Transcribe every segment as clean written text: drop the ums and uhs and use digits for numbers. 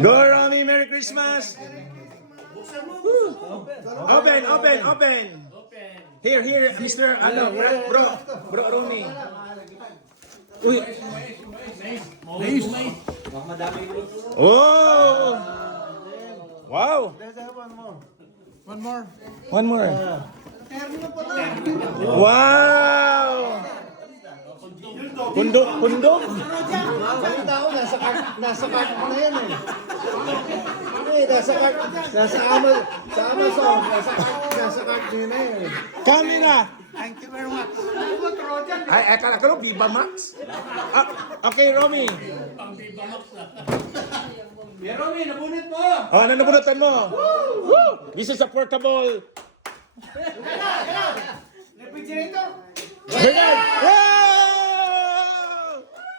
Go, Romy! Merry Christmas! Woo. Open, open, open! Here, here, Mr. Ano, bro, Romy. Uy! Oh! Wow! One more. Wow! Pundok, pundok. Balita ko, nasa cart mo na yan eh. Eh, nasa Amazon, nasa cart nyo na yan eh. Camera. Thank you very much. Ay, akala ko, Viva Max. Ah, okay, Romy. Romy, nabunot mo! Oh, ano nabunutan mo? Woo! This is a portable. Refrigerator. Bernard! Wow!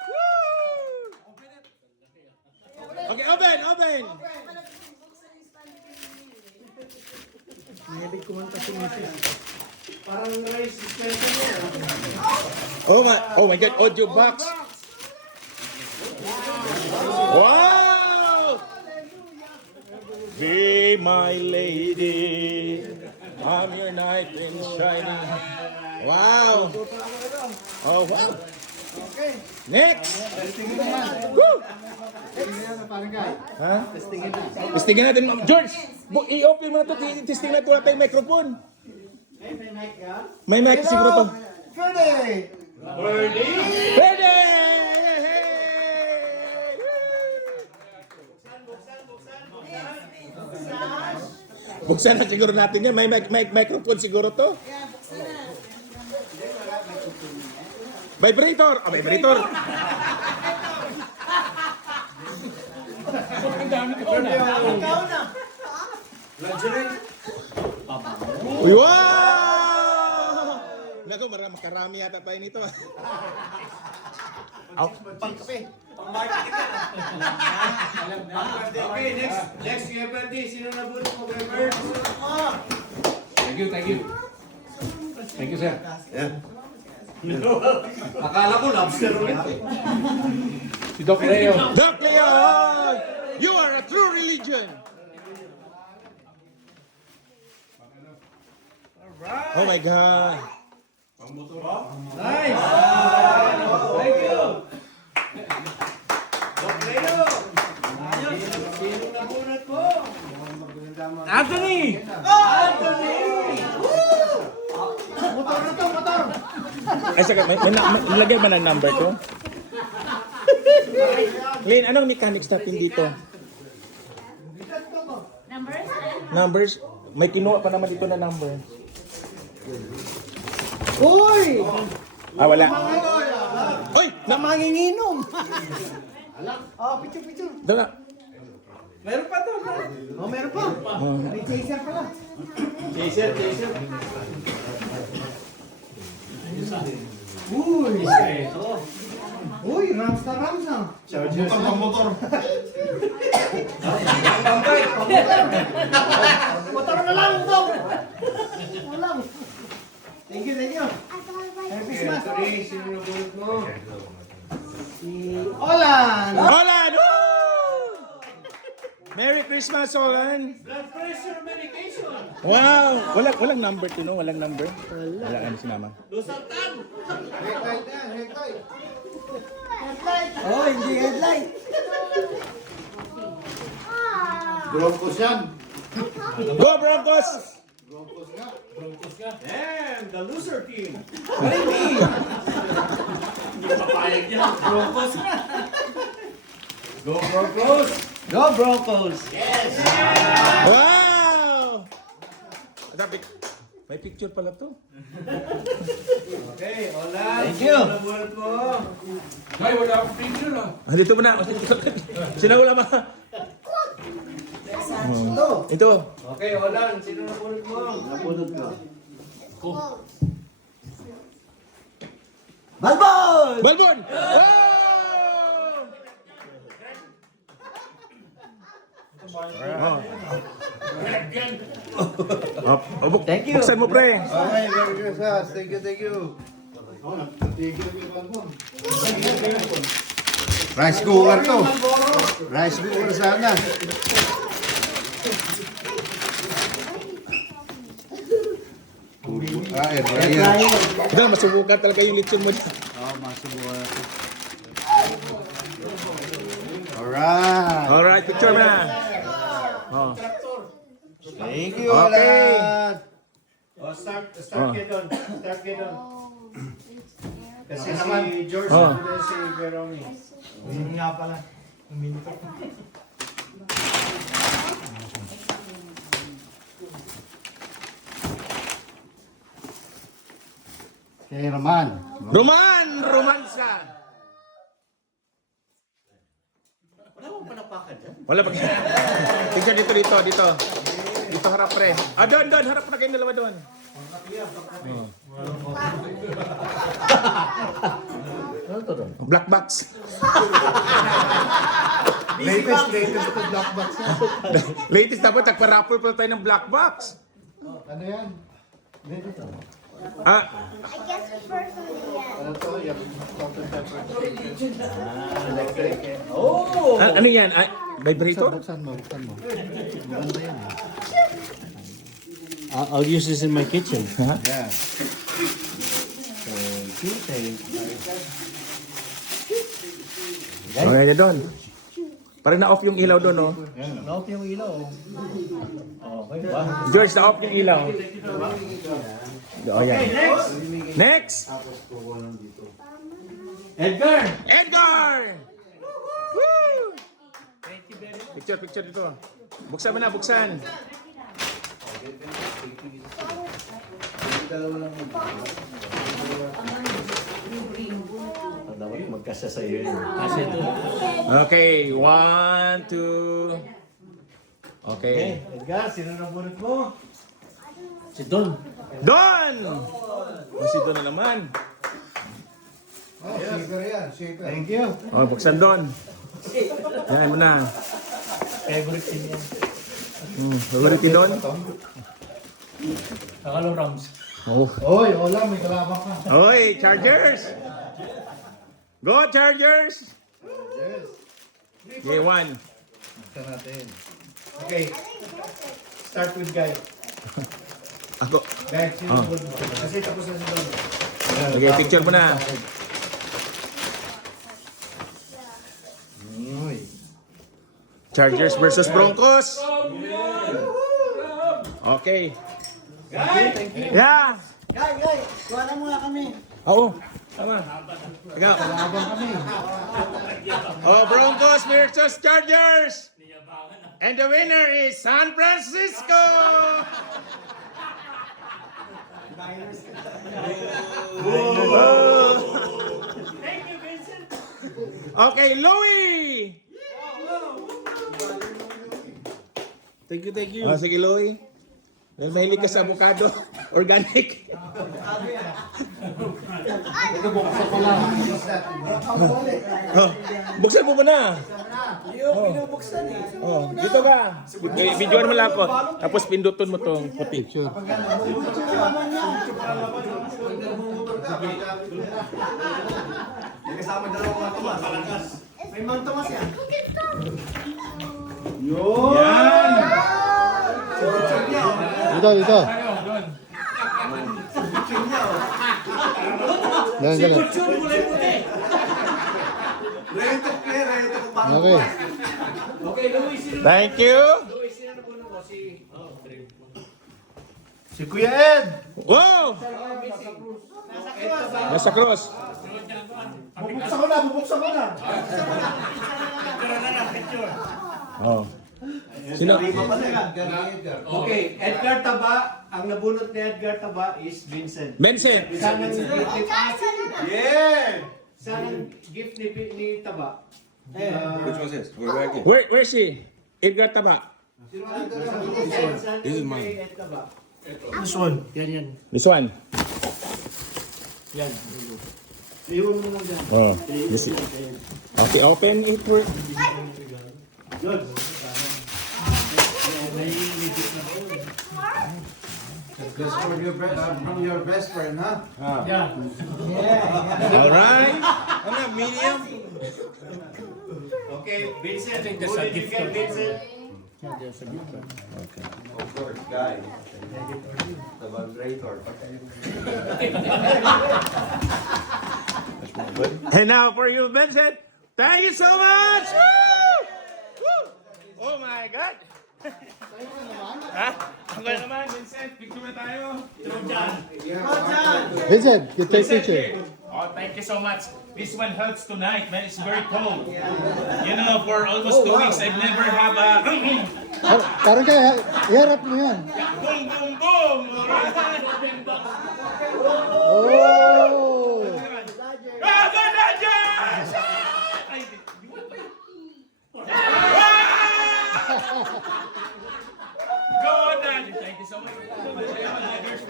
Woo! Okay, open, open. Mahilig kumanta si Mrs. Parang rice dispenser mo. Oh my God, audio box. Wow! Be my lady, I'm your knight in shining. Wow! Oh wow! Okay. Next! Testingin naman. Woo! Testingin na parang guy. Ha? Testingin na. Testingin natin. George! I-open mo na ito. Testing natin. Wala tayong microphone. May mic ka? May mic siguro to. Freddy! Ready! Buksan na siguro natin yan. May microphone siguro to. Vibrator! Ah, vibrator! Uy, wow! Naku, makarami yata tayo nito. Pangkape. Okay, next yung birthday. Sino nabunot mo, Weber? Thank you. Thank you, sir. Akala ko lobster ulit. Si Doc Leo. Doc Leon! You are a true religion! Oh my God! Nice! Thank you! Doc Leo! Sino nabunot mo? Anthony! Motor na to, motor! Ay, saka, may nilagay ba ng number ko? Lynn, anong mechanics natin dito? Numbers? May kinuha pa naman dito na number. Uy! Ah, wala. Uy! Na manginginom! Oh, picture. Dala. Meron pa to. Oh, meron pa. May chaser pala. Chaser. Uy! Uy, Ramstar Ramsa. Motor na lang, daw. Walang. Thank you. Merry Christmas. Anthony, sino nabunot mo? Si Olan. Olan! Woo! Merry Christmas, Olan! Blood pressure medication. Wow! Walang number to, no? Walang number? Wala ano si mama. Losartan. Headlight yan, headlight. Oh, hindi headlight. Broncos yan. Go, Broncos! Broncos nga. And the loser team. Go Broncos. Go Broncos. Wow! Sabi, may picture pala to. Okay, Olan. Thank you. Sino nabunot mo? Ay, wala akong picture ah. Dito mo na. Sinawala ba? Ito. Okay, Olan. Sino nabunot mo? Napulot ko. Balbon! Balbon! Wow! Thank you. Buksan mo, pre. Okay, Merry Christmas. Thank you. Oh, natigil yung iwan mo. Rice cooker to. Rice cooker sana. Air fryer. Ito, masubukan talaga yung lechon mo dyan. Oh, masubukan natin. Alright. Alright, picture na. Oh. Thank you, Okay. Alan. Oh, start Oh. kayo doon. Start kayo doon. Kasi si George Oh. at si Veroni. Yun nga pala. Uminto. Kay Roman. Roman! Romansa! Wala pa. Tingnan dito. Dito harap pre. Ah, doon. Harap na kayong dalawa doon. Black box. Latest to black box. Latest dapat nagpa-raffle pa tayo ng black box. Ano yan? Dito. Ah, I guess first on the end. Ano to? Yung salt and pepper. ano yan? Ah, vibrator? Buksan mo. Maganda yan. I'll use this in my kitchen. Yeah. Oh, yan doon. Parang na-off yung ilaw doon, oh. Naop yung ilaw. Okay, wow. George, na-off yung ilaw. Oh, yan. Next! Edgar! Edgar! Woo! Picture dito. Buksan mo na, buksan. Dapat magkasya sa iyo yun. Kasi ito. Okay, 1, 2. Okay. Edgar, sino na bunot mo? Si Don. Don! Si Don na naman. Oh, shaker yan. Shaker. Thank you. Oh, buksan Don. Yan mo na. Favorite team yan. Favorite Don? Nakalo Rams. Oh. Oy, hola, may kalabang ka. Oy, Chargers! Go, Chargers! Yes. Okay, 1. Buksan natin. Okay. Start with Guy. Ako. Guy, sino na bunot mo? Kasi tapos na si Don. Okay, picture mo na. Uy. Chargers versus Broncos. Okay. Yeah. Guy, kuha na muna kami. Oo. Tama. Ikaw. Oh, Broncos versus Chargers. And the winner is San Francisco. Okay, Louie. Thank you. Oh, sige, Louie. Dahil mahilig ka sa avocado. Organic. Oh, buksan mo muna. Oh, dito ka. Videoan mo lang ako. Tapos pindutin mo tong puti. May Mang Tomas yan. Yan. Dito. Yan, yan. Okay. Thank you. Si Kuya Ed. Wow. Nasa cross. Bubuksan ko na. Oh. Sino? Okay, Edgar Taba. Ang nabunot ni Edgar Taba is Vincent. Vincent. Sanang gift ni Yeah. Sanang gift ni Taba. Which was this? We're back in. Where's she? Edgar Taba. This is mine. Taba. This one. Yan. This one. Yan. Iwan mo lang dyan. Oh. This is. Okay, open it for. This from your best friend, huh? Yeah. Alright. Ano, medium? Okay, Vincent, I think who that's a did you gift get, card. Vincent? Okay. Of course, guys. The vibrator. And now for you, Vincent. Thank you so much. Woo! Woo! Oh my God. Ha? Ang ganda naman, Vincent. Picture na tayo. Vincent, you take Vincent, oh, thank you so much. This one helps tonight, man. It's very cold. You know, for almost 2 weeks, I've never have a Parang kaya, iharap mo yan. boom, boom, boom. Oh! Ah, go Dodgers! Ay, Go Dodgers! Thank you so much.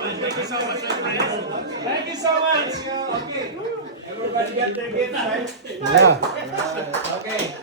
Thank you so much, my friends. Thank you so much. Okay. Everybody got their gift, right? Yeah. Okay.